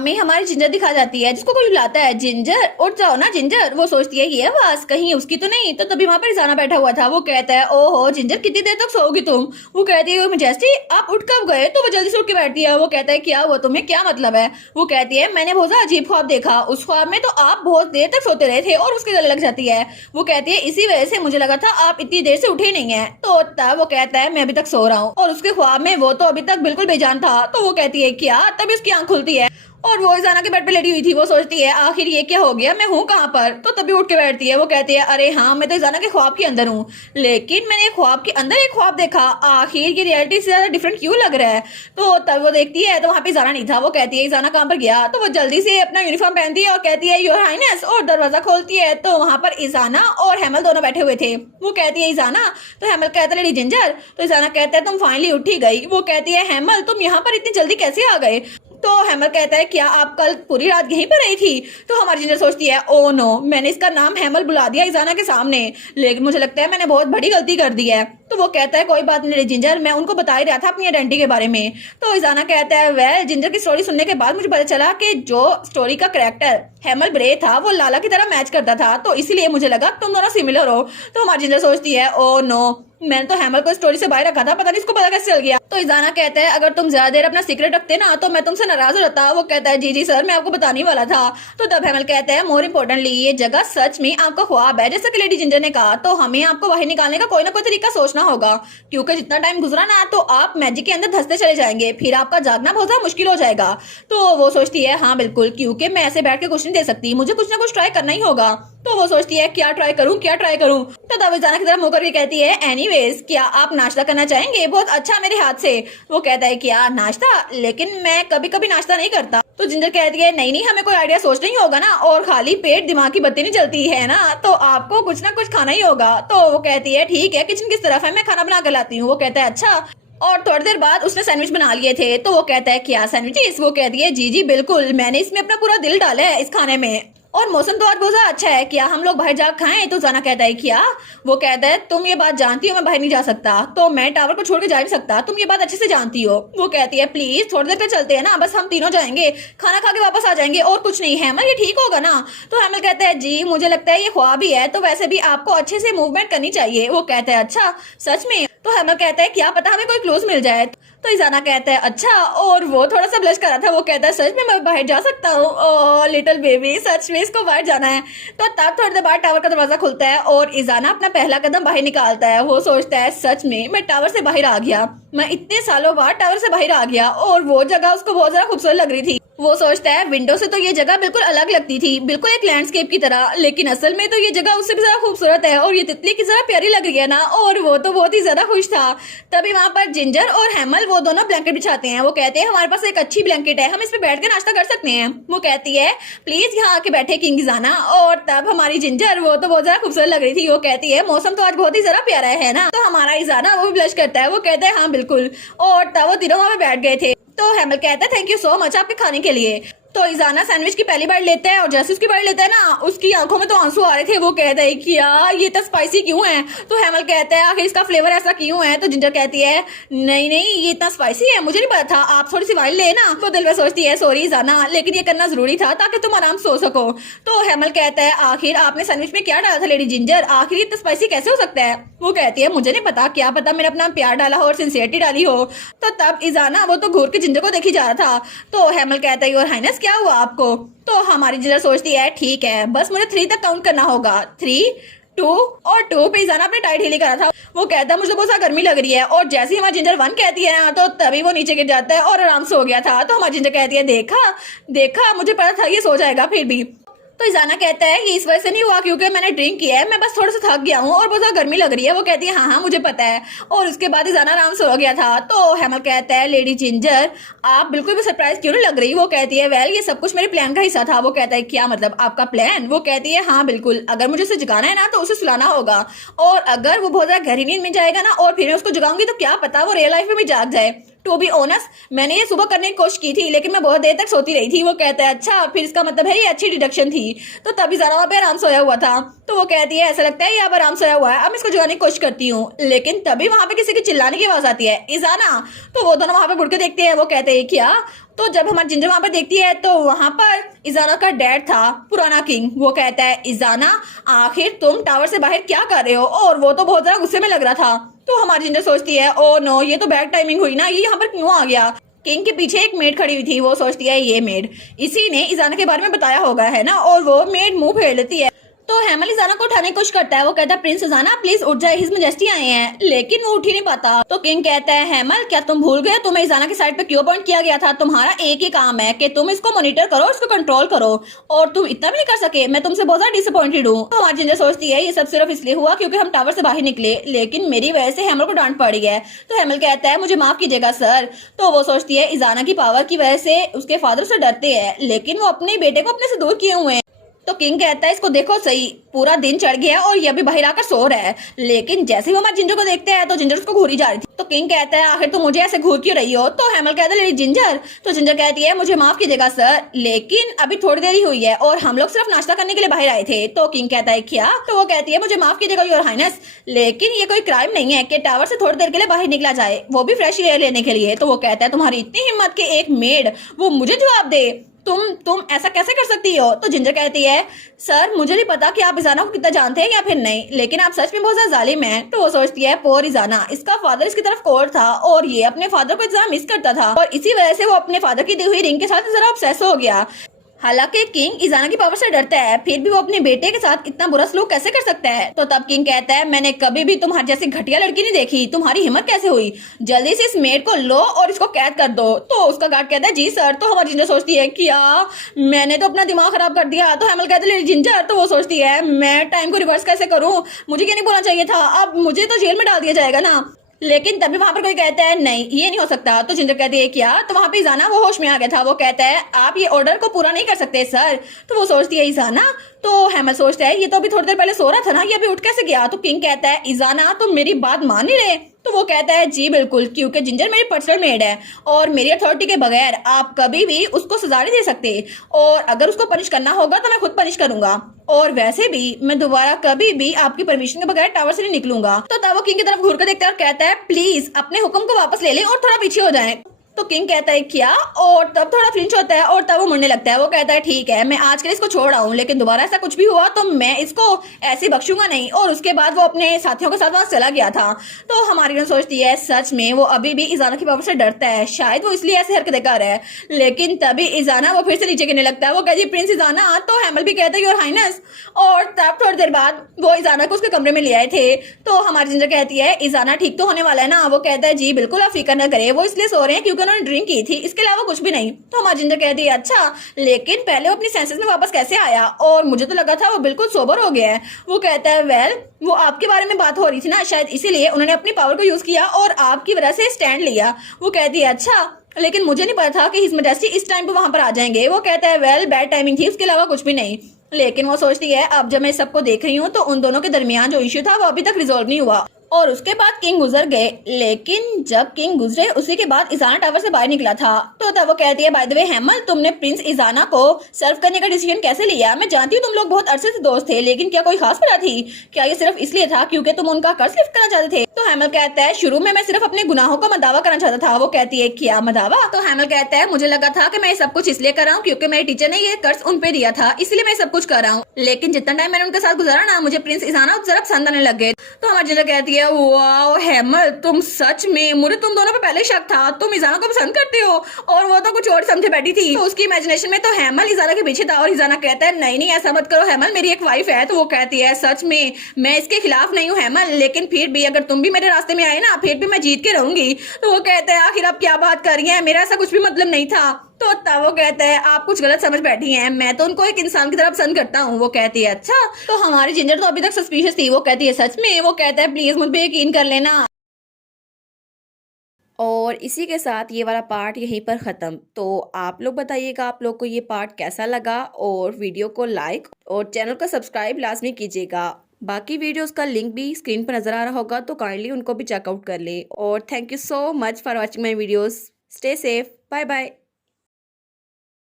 सामने हमारी जिंजर दिखा जाती है जिसको कोई बुलाता है, जिंजर उठ जाओ ना जिंजर। वो सोचती है ये आवाज कहीं उसकी तो नहीं। तो तभी वहां पर इजाना बैठा हुआ था। वो कहता है ओहो जिंजर कितनी देर तक सोओगी तुम। वो कहती है मेजेस्टी आप उठ कब गए। तो वो जल्दी से उठ के बैठती है। वो कहता है क्या हुआ तुम्हें, क्या मतलब है। वो कहती है मैंने बहुत अजीब ख्वाब देखा, उस ख्वाब में तो आप बहुत देर तक सोते रहे थे और उसके गले लग जाती है। वो कहती है इसी वजह से मुझे लगा था आप इतनी देर से उठे नहीं है। तो तब वो कहता है मैं अभी तक सो रहा हूँ और उसके ख्वाब में वो तो अभी तक बिल्कुल बेजान था। तो वो कहती है क्या, तभी उसकी आंख खुलती है और वो इजाना के बेड पे लेटी हुई थी। वो सोचती है आखिर ये क्या हो गया, मैं हूँ कहाँ पर। तो तभी उठ के बैठती है। वो कहती है अरे हाँ मैं तो इजाना के ख्वाब के अंदर हूँ, लेकिन मैंने एक ख्वाब के अंदर एक ख्वाब देखा, आखिर ये रियलिटी से ज्यादा डिफरेंट क्यों लग रहा है। तो तब वो देखती है तो वहाँ पे इजाना नहीं था। वो कहती है इजाना कहाँ पर गया। तो वो जल्दी से अपना यूनिफॉर्म पहनती है और कहती है योर हाइनेस और दरवाजा खोलती है। तो वहाँ पर इजाना और हेमल दोनों बैठे हुए थे। वो कहती है इजाना, तो हेमल कहता है लेडी जिंजर। तो इजाना कहता है तुम फाइनली उठी गई। वो कहती है हेमल तुम यहाँ पर इतनी जल्दी कैसे आ गए। तो हेमल कहता है क्या आप कल पूरी रात यहीं पर रही थी। तो हमारी जिंजर सोचती है ओ नो मैंने इसका नाम हेमल बुला दिया इजाना के सामने, लेकिन मुझे लगता है मैंने बहुत बड़ी गलती कर दी है। तो वो कहता है कोई बात नहीं जिंजर, मैं उनको बता ही रहा था अपनी आइडेंटिटी के बारे में। तो इजाना कहता है वेल जिंजर की स्टोरी सुनने के बाद मुझे पता चला कि जो स्टोरी का कैरेक्टर हेमल ब्रे था वो लाला की तरह मैच करता था, तो इसीलिए मुझे लगा तुम दोनों सिमिलर हो। तो हमारी जिंजर सोचती है ओ नो मैंने तो हेमल को स्टोरी से बाहर रखा था, पता नहीं इसको पता कैसे चल गया। तो इजाना कहता है अगर तुम ज्यादा देर अपना सीक्रेट रखते ना तो मैं तुमसे नाराज हो जाता। वो कहता है जी सर मैं आपको बताने वाला था। तो तब हेमल कहता है मोर इम्पोर्टेंटली ये जगह सच में आपका ख्वाब है जैसा कि लेडी जिंजर ने कहा, तो हमें आपको बाहर निकालने का कोई ना कोई तरीका सोचना होगा, क्योंकि जितना टाइम गुजरा ना तो आप मैजिक के अंदर धंसते चले जाएंगे, फिर आपका जागना बहुत ज्यादा मुश्किल हो जाएगा। तो वो सोचती है हाँ बिल्कुल, क्योंकि मैं ऐसे बैठ के कुछ नहीं दे सकती, मुझे कुछ ना कुछ ट्राई करना ही होगा। तो वो सोचती है क्या ट्राई करूं क्या ट्राई करूं। तो तब इजाना की तरफ मुंह करके कहती है एनीवेज क्या आप नाश्ता करना चाहेंगे, बहुत अच्छा मेरे हाथ से। वो कहता है क्या नाश्ता, लेकिन मैं कभी कभी नाश्ता नहीं करता। तो जिंजर कहती है नहीं नहीं हमें कोई आइडिया सोचना ही होगा ना, और खाली पेट दिमाग की बत्ती नहीं चलती है ना, तो आपको कुछ ना कुछ खाना ही होगा। तो वो कहती है ठीक है किचन किस तरफ है, मैं खाना बना कर लाती हूँ। वो कहता है अच्छा। और थोड़ी देर बाद उसने सैंडविच बना लिए थे। तो वो कहता है क्या सैंडविचेस। वो कहती है जी बिल्कुल, मैंने इसमें अपना पूरा दिल डाला है इस खाने में, और मौसम तो आज बहुत ज्यादा अच्छा है, क्या हम लोग बाहर जा खाएं। तो जाना कहता है क्या। वो कहता है तुम ये बात जानती हो मैं बाहर नहीं जा सकता, तो मैं टावर को छोड़ के जा नहीं सकता, तुम ये बात अच्छे से जानती हो। वो कहती है प्लीज थोड़ी देर पे चलते हैं ना, बस हम तीनों जाएंगे, खाना खा के वापस आ जाएंगे और कुछ नहीं। हेमल ये ठीक होगा ना। तो हेमल कहता है जी मुझे लगता है ये ख्वाब ही है, तो वैसे भी आपको अच्छे से मूवमेंट करनी चाहिए। वो कहता है अच्छा सच में। तो हेमल कहता है क्या पता हमें कोई क्लूज मिल जाए। तो इजाना कहता है अच्छा, और वो थोड़ा सा ब्लश कर रहा था। वो कहता है सच में मैं बाहर जा सकता हूँ। ओ लिटिल बेबी सच में इसको बाहर जाना है। तो तब थोड़ी देर बाद टावर का दरवाजा खुलता है और इजाना अपना पहला कदम बाहर निकालता है। वो सोचता है सच में मैं टावर से बाहर आ गया, मैं इतने सालों बाद टावर से बाहर आ गया, और वो जगह उसको बहुत ज्यादा खूबसूरत लग रही थी। वो सोचता है विंडो से तो ये जगह बिल्कुल अलग लगती थी, बिल्कुल एक लैंडस्केप की तरह, लेकिन असल में तो ये जगह उससे भी ज्यादा खूबसूरत है और ये तितली की जरा प्यारी लग रही है ना। और वो तो बहुत ही ज्यादा खुश था। तभी वहां पर जिंजर और हेमल वो दोनों ब्लैंकेट बिछाते हैं। वो कहते हैं हमारे पास एक अच्छी ब्लैंकेट है, हम इस पे बैठ के नाश्ता कर सकते हैं। वो कहती है प्लीज यहाँ आके बैठे किंग इजाना। और तब हमारी जिंजर वो तो बहुत ज्यादा खूबसूरत लग रही थी। वो कहती है मौसम तो आज बहुत ही ज्यादा प्यारा है ना। तो हमारा इजाना वो भी ब्लश करता है। वो कहता है हाँ बिल्कुल। और तब वो तीनों वहां पे बैठ गए थे। तो हेमल कहता है थैंक यू सो मच आपके खाने के लिए। तो इजाना सैंडविच की पहली बार लेता है और जैसे उसकी बार लेता है ना उसकी आंखों में तो आंसू आ रहे थे। वो कहता है कि यार ये तो स्पाइसी क्यों है। तो हेमल कहता है आखिर इसका फ्लेवर ऐसा क्यों है। तो जिंजर कहती है नहीं नहीं ये इतना स्पाइसी है, मुझे नहीं पता था, आप थोड़ी सी वाइन ले ना। तो दिल में सोचती है सॉरी इजाना, लेकिन ये करना जरूरी था ताकि तुम आराम सो सको। तो हेमल कहता है आखिर आपने सैंडविच में क्या डाला था लेडी जिंजर, आखिर इतना स्पाइसी कैसे हो सकता है। वो कहती है मुझे नहीं पता, क्या पता मैंने अपना प्यार डाला हो और सिंसियरिटी डाली हो। तो तब इजाना वो तो घूर के जिंजर को देखी जा रहा था। तो हेमल कहता है योर हाइनेस क्या हुआ आपको। तो हमारी जिंजर सोचती है ठीक है बस मुझे 3 तक काउंट करना होगा। 3 2 और 2 पे इजाना अपने टाइट हीली करा था। वो कहता है मुझे बहुत ज्यादा गर्मी लग रही है, और जैसे ही हमारी जिंजर 1 कहती है ना तो तभी वो नीचे गिर जाता है और आराम से हो गया था। तो हमारी जिंजर कहती है देखा देखा मुझे पता था ये सो जाएगा फिर भी। तो इजाना कहता है ये इस वजह से नहीं हुआ क्योंकि मैंने ड्रिंक किया है, मैं बस थोड़ा सा थक गया हूँ और बहुत ज्यादा गर्मी लग रही है। वो कहती है हाँ मुझे पता है। और उसके बाद इजाना आराम से हो गया था। तो हेमल कहता है लेडी जिंजर आप बिल्कुल भी सरप्राइज क्यों नहीं लग रही। वो कहती है वेल ये सब कुछ मेरे प्लान का हिस्सा था। वो कहता है क्या मतलब आपका प्लान। वो कहती है हाँ बिल्कुल, अगर मुझे उसे जगाना है ना तो उसे सुलाना होगा, और अगर वो बहुत ज्यादा गहरी नींद में जाएगा ना और फिर मैं उसको जगाऊंगी तो क्या पता वो रियल लाइफ में भी जाग जाए। टू बी ऑनेस्ट मैंने ये सुबह करने की कोशिश की थी लेकिन मैं बहुत देर तक सोती रही थी। वो कहता है अच्छा फिर इसका मतलब है ये अच्छी डिडक्शन थी। तो तभी जाना वहाँ पे आराम सोया हुआ था। तो वो कहती है ऐसा लगता है ये अब आराम सोया हुआ है, अब इसको जगाने की कोशिश करती हूँ। लेकिन तभी वहां पे किसी की चिल्लाने की आवाज आती है इजाना। तो वो दोनों वहां पे मुड़ के देखते हैं। वो कहते हैं क्या। तो जब हमारी जिंजर वहां पर देखती है तो वहां पर इजाना का डैड था, पुराना किंग। वो कहता है इजाना आखिर तुम टावर से बाहर क्या कर रहे हो, और वो तो बहुत ज्यादा गुस्से में लग रहा था। तो हमारी जिंजर सोचती है ओ नो, ये तो बैड टाइमिंग हुई ना, ये यहाँ पर क्यों आ गया। किंग के पीछे एक मेड खड़ी हुई थी, वो सोचती है ये मेड इसी ने इजाना के बारे में बताया होगा है ना, और वो मेड मुंह फेर लेती है। तो हेमल इजाना को उठाने की कोशिश करता है। वो कहता है प्रिंस इजाना प्लीज उठ जाए, हिज मैजेस्टी आए हैं, लेकिन वो उठ ही नहीं पाता। तो किंग कहता है हेमल क्या तुम भूल गए तुम्हें इजाना की साइड पे क्यों अपॉइंट किया गया था, तुम्हारा एक ही काम है कि तुम इसको मॉनिटर करो, इसको कंट्रोल करो, और तुम इतना भी नहीं कर सके। मैं तुमसे बहुत ज्यादा डिसअपॉइंटेड हूँ। तो हमारी जिंजर सोचती है ये सब सिर्फ इसलिए हुआ क्योंकि हम टावर से बाहर निकले, लेकिन मेरी वजह से हेमल को डांट पड़ी है। तो हेमल कहता है मुझे माफ कीजिएगा सर। तो वो सोचती है इजाना की पावर की वजह से उसके फादर से डरते हैं, लेकिन वो अपने बेटे को अपने से दूर किए हुए हैं। तो किंग कहता है इसको देखो सही, पूरा दिन चढ़ गया और ये अभी बाहर आकर सो रहा है। लेकिन जैसे ही वो हमारे जिंजर को देखते हैं तो जिंजर उसको घूरी जा रही थी। तो किंग कहता है आखिर तुम मुझे ऐसे घूर क्यों रही हो। तो हेमल कहता है जिंजर। तो जिंजर कहती है मुझे माफ कीजिएगा सर, लेकिन अभी थोड़ी देर ही हुई है और हम लोग सिर्फ नाश्ता करने के लिए बाहर आए थे। तो किंग कहता है क्या। तो वो कहती है मुझे माफ कीजिएगा योर हाइनेस, लेकिन ये कोई क्राइम नहीं है कि टावर से थोड़ी देर के लिए बाहर निकला जाए, वो भी फ्रेश एयर लेने के लिए। तो वो कहता है तुम्हारी इतनी हिम्मत कि एक मेड वो मुझे जवाब दे, तुम ऐसा कैसे कर सकती हो। तो जिंजर कहती है सर मुझे नहीं पता कि आप इजाना को कितना जानते हैं या फिर नहीं, लेकिन आप सच में बहुत ज्यादा जालिम हैं। तो वो सोचती है पोर इजाना, इसका फादर इसकी तरफ कोर था और ये अपने फादर को इतना मिस करता था, और इसी वजह से वो अपने फादर की दी हुई रिंग के साथ जरा ऑब्सेस हो गया। हालांकि किंग इजाना की पावर से डरता है, फिर भी वो अपने बेटे के साथ इतना बुरा सलूक कैसे कर सकता है। तो तब किंग कहता है मैंने कभी भी तुम्हारी जैसी घटिया लड़की नहीं देखी, तुम्हारी हिम्मत कैसे हुई, जल्दी से इस मेड को लो और इसको कैद कर दो। तो उसका गार्ड कहता है जी सर। तो हमारी जिंजर सोचती है क्या मैंने तो अपना दिमाग खराब कर दिया। तो हेमल कहते हैं जिंजर। तो वो सोचती है मैं टाइम को रिवर्स कैसे करूं, मुझे क्या नहीं बोलना चाहिए था, अब मुझे तो जेल में डाल दिया जाएगा ना। लेकिन तभी वहां पर कोई कहता है नहीं ये नहीं हो सकता। तो जिंजर कहती है क्या। तो वहां पे इजाना वो होश में आ गया था। वो कहता है आप ये ऑर्डर को पूरा नहीं कर सकते सर। तो वो सोचती है इजाना। तो हेमल सोचता है ये तो अभी थोड़ी देर पहले सो रहा था ना, ये अभी उठ कैसे गया। तो किंग कहता है इजाना तुम मेरी बात मान नहीं रहे। तो वो कहता है जी बिल्कुल, क्योंकि जिंजर मेरी पर्सनल मेड है और मेरी अथॉरिटी के बगैर आप कभी भी उसको सजा नहीं दे सकते, और अगर उसको पनिश करना होगा तो मैं खुद पनिश करूंगा, और वैसे भी मैं दोबारा कभी भी आपकी परमिशन के बगैर टावर से नहीं निकलूंगा। तो तब वो किंग की तरफ घूर कर देखता है और कहता है प्लीज अपने हुक्म को वापस ले लें और थोड़ा पीछे हो जाएं। तो किंग कहता है क्या, और तब थोड़ा फ्लिंच होता है और तब वो मुड़ने लगता है। वो कहता है ठीक है मैं आज के लिए इसको छोड़ रहा हूँ, लेकिन दोबारा ऐसा कुछ भी हुआ तो मैं इसको ऐसे बख्शूंगा नहीं। और उसके बाद वो अपने साथियों के साथ वहां चला गया था। तो हमारी ने सोचती है सच में वो अभी भी इजाना की पावर से डरता है, शायद वो इसलिए ऐसी हरकतें कर रहा है। लेकिन तभी इजाना वो फिर से नीचे गिरने लगता है। वो कहती है प्रिंस इजाना। तो हेमल भी कहता है योर हाइनेस, और तब थोड़ी देर बाद वो इजाना को उसके कमरे में ले आए थे। तो हमारी जिंजर कहती है इजाना ठीक तो होने वाला है ना। वो कहता है जी बिल्कुल आप फिक्र न करें, वो इसलिए सो रहे हैं क्योंकि उन्होंने ड्रिंक की थी, इसके अलावा कुछ भी नहीं। तो हमारी जिंजर कहती है अच्छा, लेकिन पहले वो अपनी सेंसेस में वापस कैसे आया, और मुझे तो लगा था वो बिल्कुल सोबर हो गया है। वो कहता है वेल वो आपके बारे में बात हो रही थी ना, शायद इसीलिए उन्होंने अपनी पावर को यूज किया और आपकी वजह से स्टैंड लिया। वो कहती है अच्छा, लेकिन मुझे नहीं पता था कि हिज मैजेस्टी इस टाइम पे वहां पर आ जाएंगे। वो कहता है वेल बैड टाइमिंग थी, उसके अलावा कुछ भी नहीं। लेकिन वो सोचती है अब जब मैं सबको देख रही हूँ तो उन दोनों के दरमियान जो इश्यू था वो अभी तक रिजोल्व नहीं हुआ। और उसके बाद किंग गुजर गए, लेकिन जब किंग गुजरे उसी के बाद इजाना टावर से बाहर निकला था। तो तब वो कहती है बाय द वे हेमल तुमने प्रिंस इजाना को सर्व करने का डिसीजन कैसे लिया। मैं जानती हूँ तुम लोग बहुत अरसे से दोस्त थे, लेकिन क्या कोई खास वजह थी, क्या ये सिर्फ इसलिए था क्योंकि तुम उनका कर्ज लिफ्ट करना चाहते थे। तो हेमल कहता है शुरू में मैं सिर्फ अपने गुनाहों का मदावा करना चाहता था। वो कहती है क्या मदावा। तो हेमल कहता है मुझे लगा था कि मैं सब कुछ इसलिए कर रहा हूँ क्योंकि मेरे टीचर ने ये कर्ज उन पे दिया था, इसलिए मैं सब कुछ कर रहा हूँ। लेकिन जितना टाइम मैंने उनके साथ गुजारा ना, मुझे प्रिंस इजाना जरा पसंद आने लग गए। तो हमारी जिंदर कहती है वाओ हेमल तुम सच में, मुझे तुम दोनों पे पहले शक था, तुम इजाना को पसंद करते हो, और वो तो कुछ और समझे बैठी थी। तो उसकी इमेजिनेशन में तो हेमल इजाना के पीछे था, और इजाना कहता है नहीं नहीं ऐसा मत करो हेमल, मेरी एक वाइफ है। तो वो कहती है सच में मैं इसके खिलाफ नहीं हूँ हेमल, लेकिन फिर भी अगर तुम भी मेरे रास्ते में आए ना फिर भी मैं जीत के रहूंगी। तो वो कहता है आखिर आप क्या बात कर रही है, मेरा ऐसा कुछ भी मतलब नहीं था। तो तब वो कहता है आप कुछ गलत समझ बैठी हैं, मैं तो उनको एक इंसान की तरह पसंद करता हूँ। वो कहती है अच्छा। तो हमारी जिंजर तो अभी तक सस्पिशियस थी। वो कहती है सच में। वो कहता है प्लीज मुझ पे यकीन कर लेना। और इसी के साथ ये वाला पार्ट यहीं पर ख़त्म। तो आप लोग बताइएगा आप लोग को ये पार्ट कैसा लगा, और वीडियो को लाइक और चैनल को सब्सक्राइब लाजमी कीजिएगा। बाकी वीडियोस का लिंक भी स्क्रीन पर नज़र आ रहा होगा, तो काइंडली उनको भी चेकआउट कर ले। और thank you so much for watching my videos. Stay safe, bye bye.